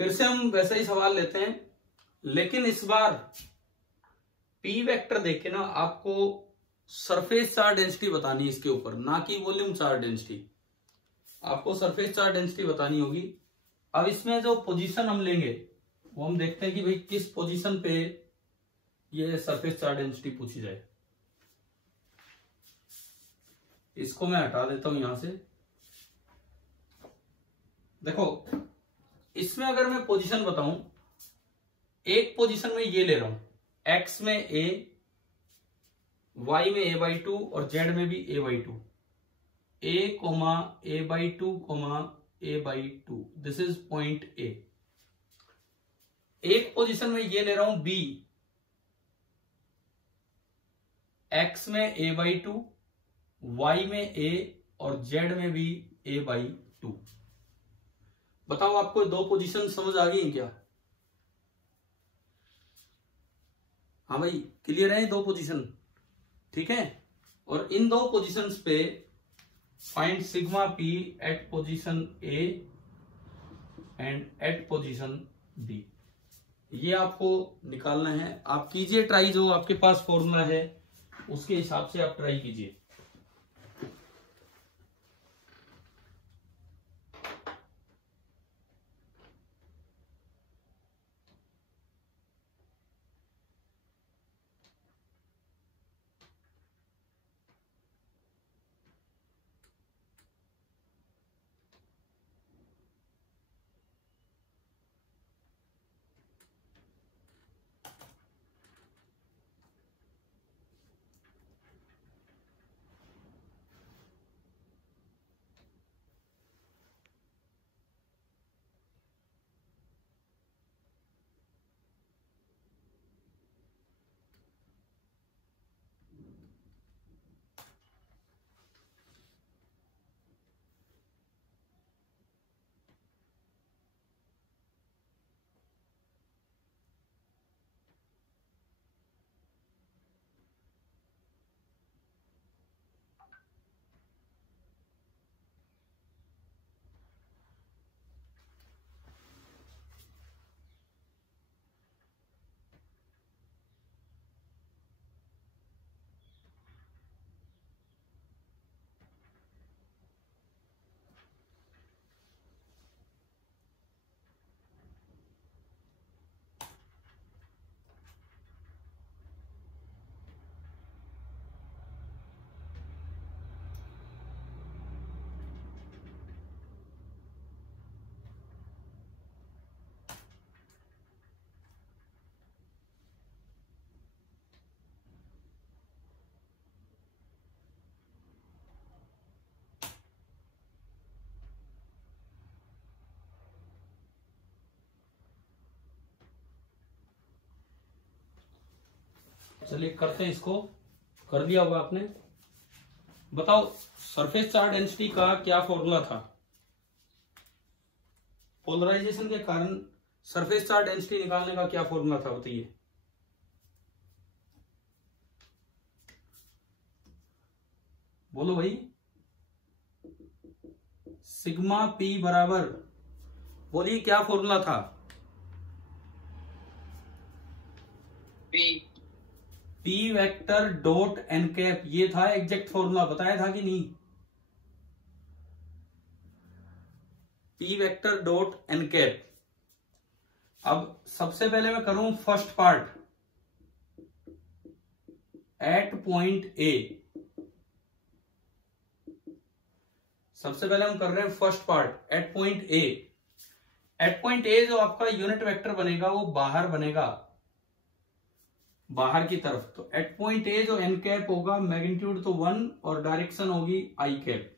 फिर से हम वैसा ही सवाल लेते हैं, लेकिन इस बार पी वेक्टर देख के ना आपको सरफेस चार्ज डेंसिटी बतानी है इसके ऊपर, ना कि वॉल्यूम चार्ज डेंसिटी। आपको सरफेस चार्ज डेंसिटी बतानी होगी। अब इसमें जो पोजीशन हम लेंगे वो हम देखते हैं कि भाई किस पोजीशन पे ये सरफेस चार्ज डेंसिटी पूछी जाए। इसको मैं हटा देता हूं यहां से। देखो इसमें अगर मैं पोजीशन बताऊं, एक पोजीशन में ये ले रहा हूं, एक्स में ए, वाई में a/2 और जेड में भी a/2, a, a/2, a/2, this is point A. एक पोजीशन में ये ले रहा हूं बी, एक्स में a/2, वाई में a और जेड में भी a/2। बताओ आपको दो पोजीशन समझ आ गई हैं क्या? हाँ भाई, क्लियर है दो पोजीशन? ठीक है। और इन दो पोजीशंस पे find sigma P at position A and at position B, ये आपको निकालना है। आप कीजिए ट्राई, जो आपके पास फॉर्मूला है उसके हिसाब से आप ट्राई कीजिए। चलिए करते हैं इसको। कर दिया होगा आपने। बताओ सरफेस चार्ज डेंसिटी का क्या फॉर्मूला था? पोलराइजेशन के कारण सरफेस चार्ज डेंसिटी निकालने का क्या फॉर्मूला था, बताइए। बोलो भाई। सिग्मा पी बराबर, बोलिए क्या फॉर्मूला था? P vector dot N cap, ये था एग्जैक्ट फॉर्मूला, बताया था कि नहीं? P vector dot N cap. अब सबसे पहले मैं करूं first part, at point A. सबसे पहले हम कर रहे हैं first part at point A. At point A जो आपका यूनिट वेक्टर बनेगा वो बाहर बनेगा, बाहर की तरफ। तो एट पॉइंट ए जो एन कैप होगा, मैग्नीट्यूड तो 1 और डायरेक्शन होगी आई कैप।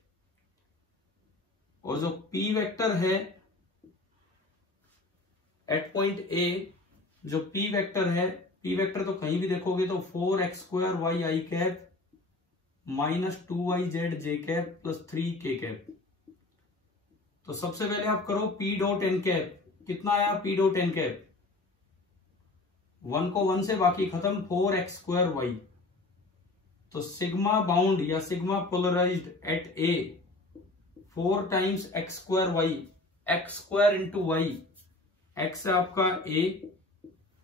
और जो पी वेक्टर है एट पॉइंट ए, जो पी वेक्टर है, पी वेक्टर तो कहीं भी देखोगे तो 4x² y I cap minus 2yz j cap plus 3k cap. तो सबसे पहले आप करो पी डॉट एन कैप, कितना आया पी डॉट एन कैप? 1 को 1 से बाकी खत्म, 4x² y। तो सिग्मा बाउंड या sigma polarized at A 4 times x² y, x² into Y X है आपका ए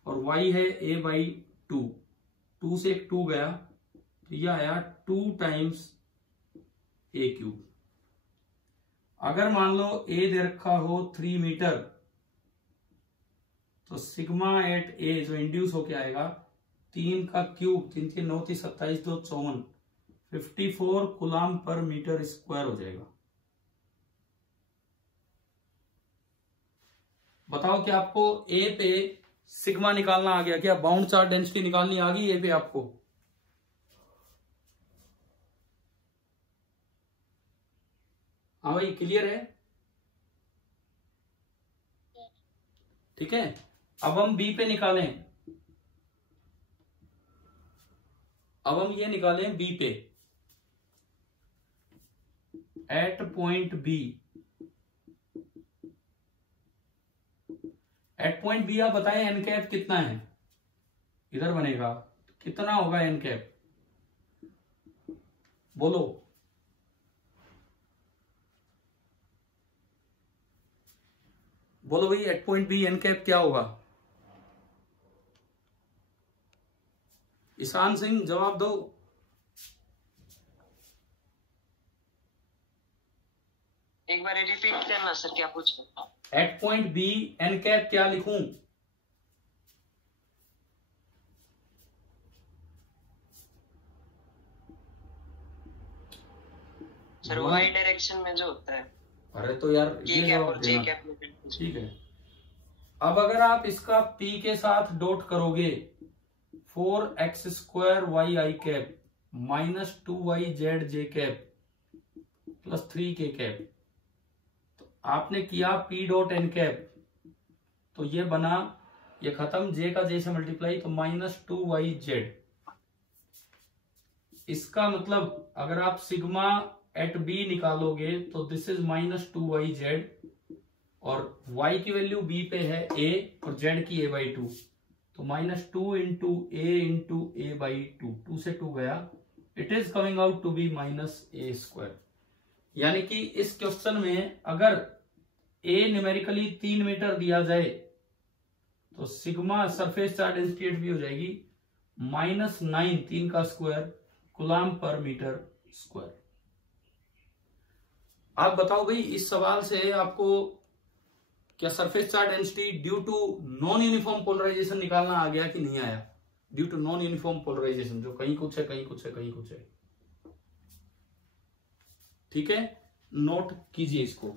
और वाई है ए बाई 2, 2 से एक 2 गया तो यह आया 2 टाइम्स ए क्यूब। अगर मान लो ए दे रखा हो 3 मीटर तो सिग्मा एट ए जो इंड्यूस होके आएगा 3 का क्यूब, 3 3 9 3 27 2 54, 54 कूलाम पर मीटर स्क्वायर हो जाएगा। बताओ कि आपको ए पे सिग्मा निकालना आ गया क्या? बाउंड चार्ज डेंसिटी निकालनी आ गई ए पे आपको? हाँ भाई, क्लियर है? ठीक है, अब हम बी पे निकालें। अब हम ये निकालें बी पे, at point B. At point B आप बताएं एन कैप कितना है? इधर बनेगा, कितना होगा एन कैप? बोलो। बोलो भाई, at point B N cap क्या होगा? ईशान सिंह जवाब दो। एक बार रिपीट करना सर, क्या पूछ रहे? At point B N cap क्या लिखूं? सर वाई डायरेक्शन में जो होता है। अरे तो यार ये जवाब देना, ठीक है। अब अगर आप इसका p के साथ डॉट करोगे 4x² y I cap minus 2y z cap plus 3k cap, तो आपने किया p डॉट एन कैप तो ये बना, ये खत्म, j का j से मल्टीप्लाई तो माइनस 2yz। इसका मतलब अगर आप सिग्मा एट b निकालोगे तो दिस इज माइनस 2yz और y की वैल्यू b पे है a और z की a बाई 2, तो माइनस 2 इंटू a बाई 2, 2 से 2 गया, it is coming out to be minus a²। यानी कि इस क्वेश्चन में अगर a न्यूमेरिकली 3 मीटर दिया जाए तो सिग्मा सरफेस चार्ज डेंसिटी भी हो जाएगी -9, 3 का स्क्वायर कूलाम पर मीटर स्क्वायर। आप बताओ भाई, इस सवाल से आपको क्या surface charge density due to non uniform polarization निकालना आ गया कि नहीं आया? Due to non uniform polarization, जो कहीं कुछ है कहीं कुछ है कहीं कुछ है। ठीक है, नोट कीजिए इसको।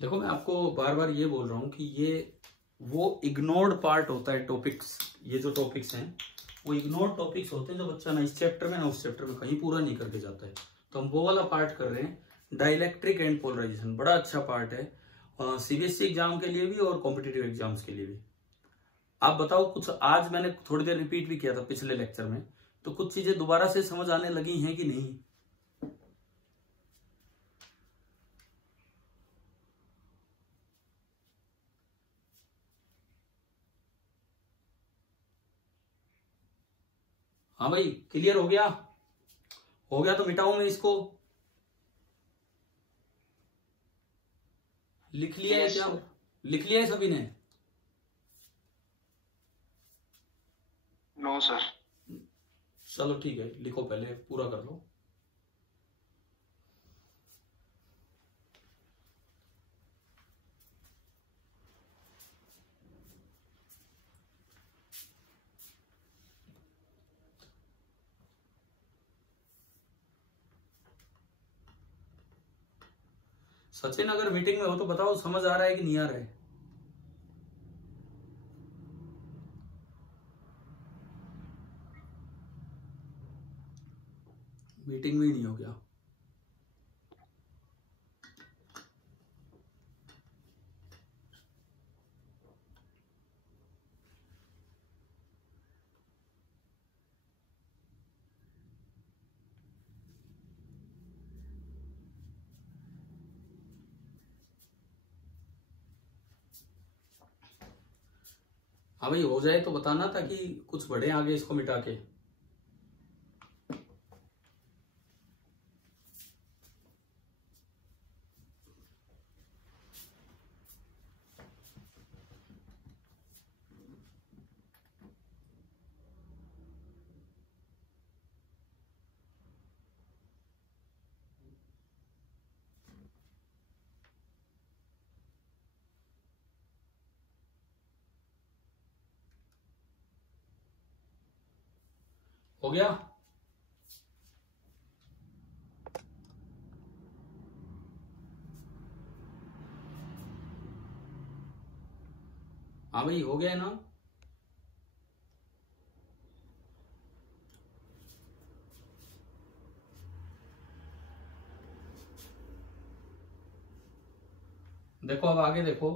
देखो, मैं आपको बार बार ये बोल रहा हूं कि ये वो इग्नोर्ड पार्ट होता है टॉपिक्स। ये जो टॉपिक्स हैं वो इग्नोर्ड टॉपिक्स होते हैं जो बच्चा ना इस चैप्टर में ना उस चैप्टर में कहीं पूरा नहीं करके जाता है। तो हम वो वाला पार्ट कर रहे हैं, डाइलेक्ट्रिक एंड पोलराइजेशन। बड़ा अच्छा पार्ट है सीबीएसई एग्जाम के लिए भी और कॉम्पिटिटिव एग्जाम्स के लिए भी। आप बताओ, कुछ आज मैंने थोड़ी देर रिपीट भी किया था पिछले लेक्चर में, तो कुछ चीजें दोबारा से समझ आने लगी हैं कि नहीं? हाँ भाई, क्लियर हो गया? हो गया तो मिटाऊं मैं इसको? लिख लिया है क्या? लिख लिया है सभी ने? No sir. चलो ठीक है, लिखो, पहले पूरा कर लो। सचिन, अगर मीटिंग में हो तो बताओ समझ आ रहा है कि नहीं आ रहा है? मीटिंग में ही नहीं हो गया। हाँ भाई, हो जाए तो बताना ताकि कुछ बढ़े आगे इसको मिटा के। हो गया? हाँ भाई, हो गया ना? देखो अब आगे देखो।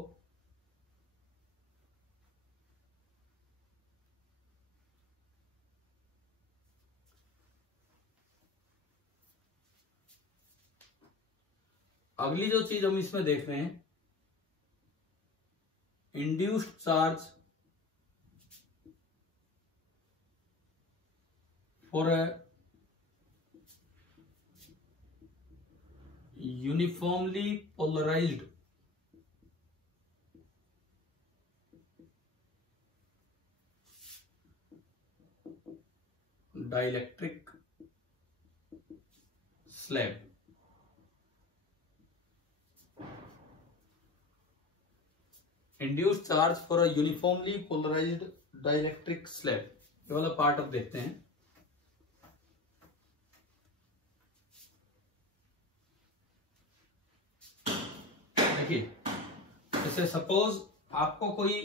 अगली जो चीज हम इसमें देख रहे हैं, induced charge for a uniformly polarized dielectric slab. Induced charge for a uniformly polarized dielectric slab, ये वाला पार्ट अब देखते हैं। देखिए, जैसे सपोज आपको कोई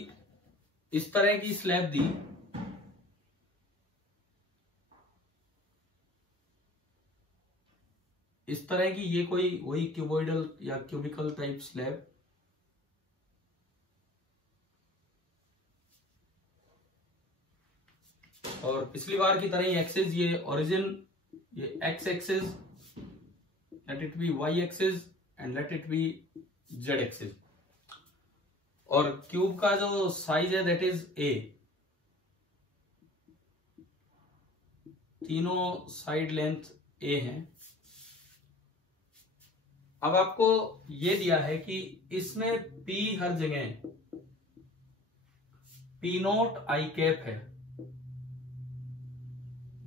इस तरह की स्लैब दी, इस तरह की, ये कोई वही क्यूबॉइडल या क्यूबिकल टाइप स्लैब, और पिछली बार की तरह ही एक्सिस, ये ओरिजिन, ये X axis, let it be Y axis and let it be Z axis, और क्यूब का जो साइज है दैट इज ए। तीनों साइड लेंथ ए हैं। अब आपको ये दिया है कि इसमें P हर जगह P नोट आई कैप है,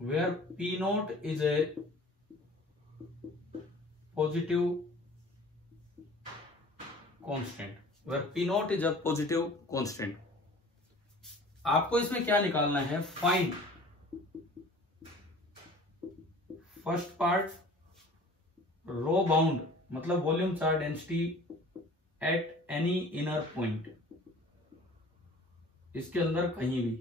where P naught is a positive constant, where P naught is a positive constant. आपको इसमें क्या निकालना है? Find first part rho bound, मतलब volume charge density at any inner point, इसके अंदर कहीं भी।